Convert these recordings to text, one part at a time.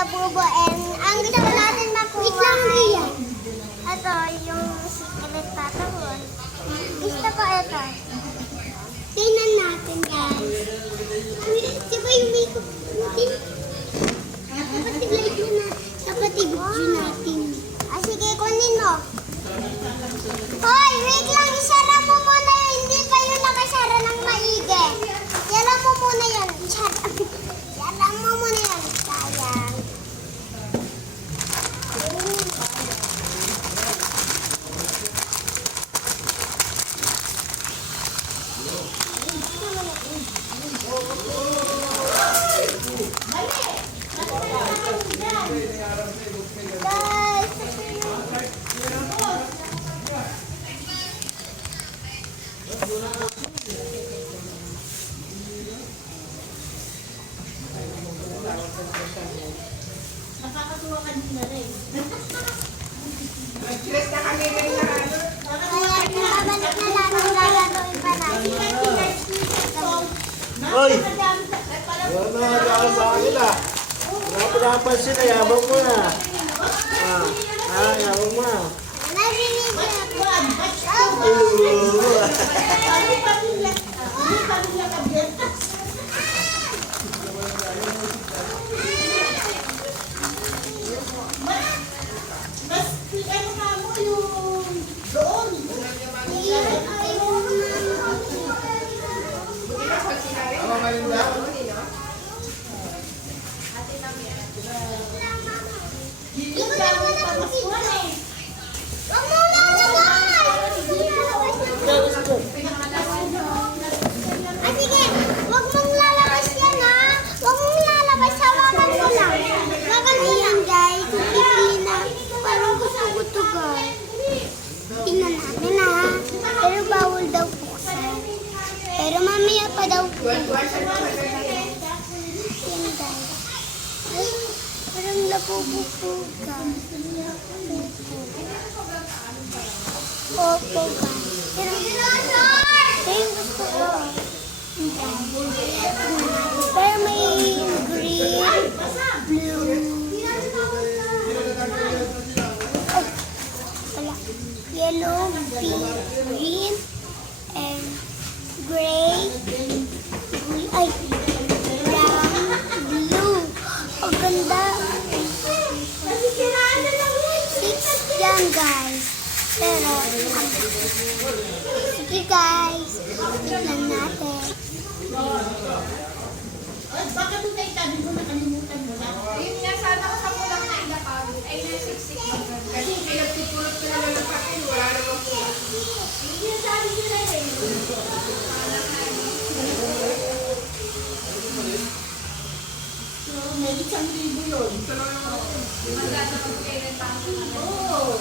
labubo and ang gusto natin makuha ay ito, yung secret patahon. Gusto ko ito. Tingnan natin, guys. Diba yung makeup natin? Dapat i-video na. Dapat i-video natin. Ah, sige, kunin mo. Hoy, wait lang. Isara mo muna yun. Hindi pa yun nakasara ng maigi. Isara mo muna yun. Isara mo muna yun. Sayang. Nakakatuwa ka din na rin. Nag-stress na kami rin na ano. Kaya pinabalik na natin gagawin pa natin. Hoy! Wala na nakakala sa akin ah. Wala ko napansin na, yabang mo na. Yabang mo na. Narinig na. Ano malinda? Wag mo lalabas! Ah, sige. Wag mong lalabas yan, ha? Wag mong lalabas. Hawakan mo lang. Hawakan mo yan, guys. Pipili na. Parang gusto ko to, guys. Tingnan natin, ha? Pero bawal daw buksan. Pero mamaya pa daw buksan. Yan, guys. Ay, parang labubo po, guys. Opo, guys. Pero yung gusto ko. Pero may green, blue. Ay, wala. Yellow, green, and gray. Ay, brown, blue. Ang ganda. 6 yan, guys. Pero, sige guys, tignan natin. Baka doon tayo tabi mo, nakalimutan mo na. Ayun nga, sana ko sa pulang na ilapag. Ay, nasiksik mo. Kasi pinagpipulot ko na lang ng papel, wala naman po. Hindi yung sabi nyo na rin. So, may 1,000 yun. Maganda pag kailan pa ako. Oo.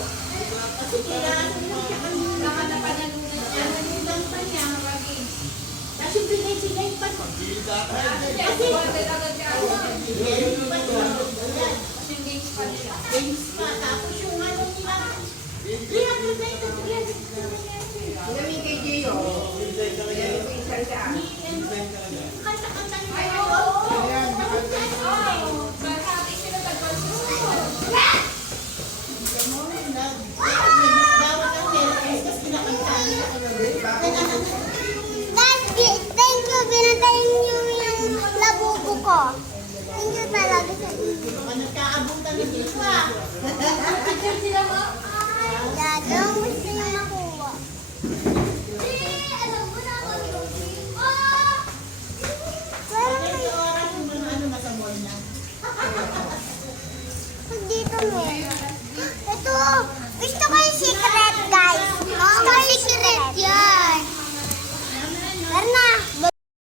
Kasi kailangan mo siya kanina. Baka napanalunan niya. Nanulang pa niya. Maging. Tapos yung binay-binay pa ko. Kasi, wanted agad ka ako. Binay pa ko. Ayan. Kasi yung games pa nila. Games pa. Tapos yung ano nila. 300 na ito. 300 na yan. Sinamin kay Gio. Sinamin ko isa siya. Kanta-kanta nila. Ay, oo. Oo. Baka ating sila tagpansin. Bawat ang therapist kasi kinakantaan nila. Guys, thank you. Binantayin niyo yung labubo ko. Thank you talaga sa inyo. Nagkaabutan ng dito ah. Picture sila mo. Dad, ang gusto niyo makuha. Parang may Ito oras yung mga ano nasa mall na. dito meron. Ito, gusto ko yung secret, guys. Gusto ko yung